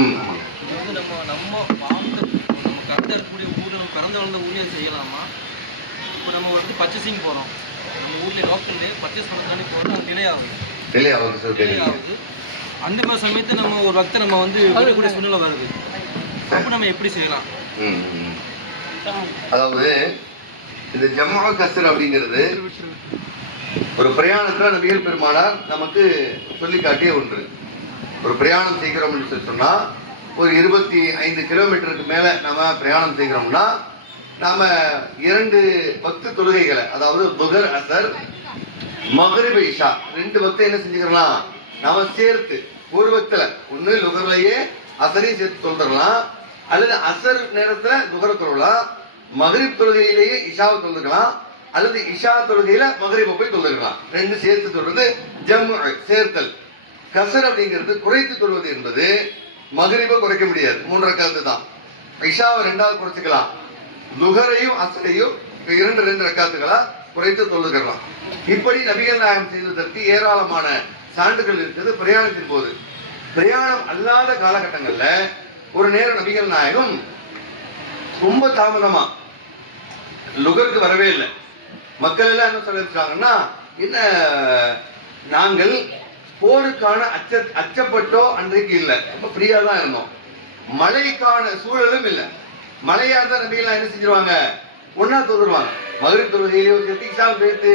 நம்ம வாழ்ந்த நம்ம கறந்து இருக்கக்கூடிய ஊர் நம்ம பிறந்த வளர்ந்த ஊர்லேயும் செய்யலாமா? இப்போ நம்ம வந்து பர்ச்சேசிங் போகிறோம், நம்ம ஊர்லேயே லோக்கல்லே பர்ச்சேஸ் பண்ணுறதுக்காண்டி போகிறோம், அது டிலே ஆகுது. அந்த மாதிரி சமயத்தை நம்ம ஒரு வக்தை நம்ம வந்து விடக்கூடிய சூழ்நிலை வருது. அப்போ நம்ம எப்படி செய்யலாம்? அதாவது இந்த ஜம்மா கஸ்ர் அப்படிங்கிறது ஒரு பிரயாணத்தில் நபிகள் பெருமானார் நமக்கு சொல்லி காட்டிய ஒன்று. ஒரு பிரயாணம் செய்கிறோம் என்று சொன்னால் ஒரு 25 கிலோமீட்டருக்கு மேலே நம்ம பிரயாணம் செய்கிறோம்னா நாம் 2 வக்து தொழுகைகளை, அதாவது துகர் அசர் மக்ரிப் இஷா 2 வக்தை என்ன செஞ்சுக்கலாம், நம்ம சேர்த்து ஒரு வக்தில் ஒன்று லுகர்லையே அசரையும் சேர்த்து தொழுதுக்கலாம், அல்லது அசர் நேரத்தில் துகரை தொழலாம், மக்ரிப் தொழுகையிலேயே இஷாவை தொழுதுக்கலாம், அல்லது இஷா தொழுகையில மக்ரிபை போய் தொழுதுக்கலாம். 2 சேர்த்து தொழுவது ஜம்மு சேர்த்தல். கசர் அப்படிங்கிறது குறைத்து தொழுவது என்பது மக்ரிபை குறைக்க முடியாது, 3 ரக்காத்து தான். இஷாவை 2ஆவது குறைச்சிக்கலாம், லுகரையும் அசரையும் 2 ரக்காத்துகளா குறைத்து தொழுதுக்கலாம். இப்படி நபிகள் நாயகம் செய்வதற்கு ஏராளமான சான்றுகள் இருக்குது. பிரயாணத்தின் போது, பிரயாணம் அல்லாத காலகட்டங்கள்ல ஒரு நேரம் நபிகள் நாயகம் ரொம்ப தாமதமா லுகருக்கு வரவே இல்லை. மக்கள் எல்லாம் என்ன சொல்லிருக்காங்கன்னா, என்ன நாங்கள் போருக்கான அச்சப்பட்டோ அன்றைக்கு இல்லை, ரொம்ப ஃப்ரீயா தான் இருந்தோம், மழைக்கான சூழலும் இல்லை. மழையா இருந்தா நபிகள் என்ன செஞ்சிருவாங்க, ஒன்னா தொழுவாங்க, மகரிப் தொழுகையிலேயோ சேர்த்து இஷாவும் சேர்த்து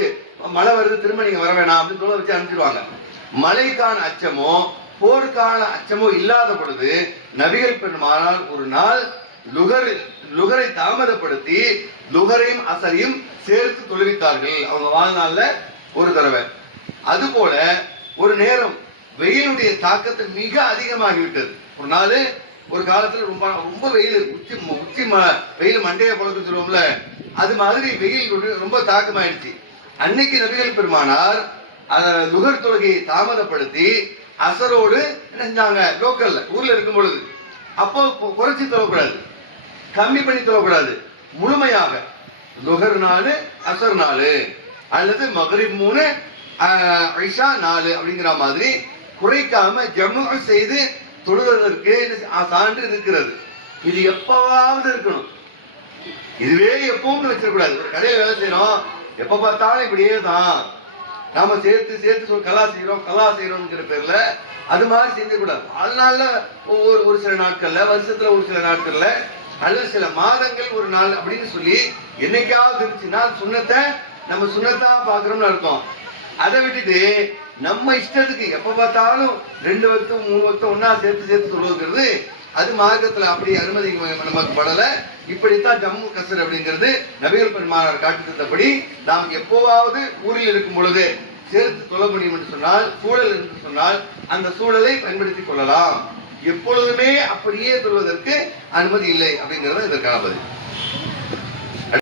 மழை வருது திரும்ப நீங்க வர வேணாம் அப்படின்னு தொலை வச்சு அனுப்பிச்சிருவாங்க. மழைக்கான அச்சமோ போருக்கான அச்சமோ இல்லாத பொழுது நபிகள் பெருமானால் ஒரு நாள் லுகரை தாமதப்படுத்தி லுகரையும் அசரையும் சேர்த்து தொழுவித்தார்கள் அவங்க வாழ்நாள்ல ஒரு தடவை. அதுபோல ஒரு நேரம் வெயிலுடைய தாக்கத்தை மிக அதிகமாகிவிட்டது. ஒரு நாள் ஒரு காலத்துல ரொம்ப ரொம்ப வெயில், உச்சி வெயில் மண்டைய பழக்க சொல்லுவோம்ல, அது மாதிரி வெயில் ரொம்ப தாக்கமாயிடுச்சு. அன்னைக்கு நபிகள் பெருமானார் லுகர் தொழுகையை தாமதப்படுத்தி அசரோடு என்ன செஞ்சாங்க, லோக்கல்ல ஊர்ல இருக்கும் பொழுது அப்போ குறைச்சி தொழக்கூடாது, கம்மி பண்ணி தொழக்கூடாது, முழுமையாக லுகர் 4 அசர் 4 அல்லது மக்ரிப் 3 இஷா 4 அப்படிங்கிற மாதிரி குறைக்காம ஜம்மு செய்து தொழுவதற்கு சான்று இருக்கிறது. இது எப்பவாவது இருக்கணும், இதுவே எப்பவும் வச்சிடக்கூடாது. ஒரு கடையில் வேலை செய்யறோம், எப்ப பார்த்தாலும் இப்படியே தான் நாம சேர்த்து கலா செய்யறோம்ங்கிற பேர்ல அது மாதிரி செஞ்சக்கூடாது. அதனால ஒரு சில நாட்கள்ல, வருஷத்துல ஒரு சில நாட்கள்ல அல்லது சில மாதங்கள் ஒரு நாள் அப்படின்னு சொல்லி என்னைக்காவது இருந்துச்சுன்னா சுண்ணத்தை நம்ம சுண்ணத்தா பாக்குறோம்னு அர்த்தம். அதை விட்டுட்டு நம்ம இஷ்டத்துக்கு எப்ப பார்த்தாலும் 2 வக்தம் 3 வக்தம் ஒன்னா சேர்த்து சொல்லுவது அது மார்க்கத்துல அப்படி அனுமதி நமக்கு படல. இப்படித்தான் ஜம்மு கசர் அப்படிங்கிறது நபிகள் பெருமானார் காட்டி தந்தபடி நாம் எப்போவாவது ஊரில் இருக்கும் பொழுது சேர்த்து தொழ முடியும் என்று சொன்னால், சூழல் என்று சொன்னால் அந்த சூழலை பயன்படுத்திக் கொள்ளலாம். எப்பொழுதுமே அப்படியே தொழுவதற்கு அனுமதி இல்லை அப்படிங்கிறது இதற்கான பதில்.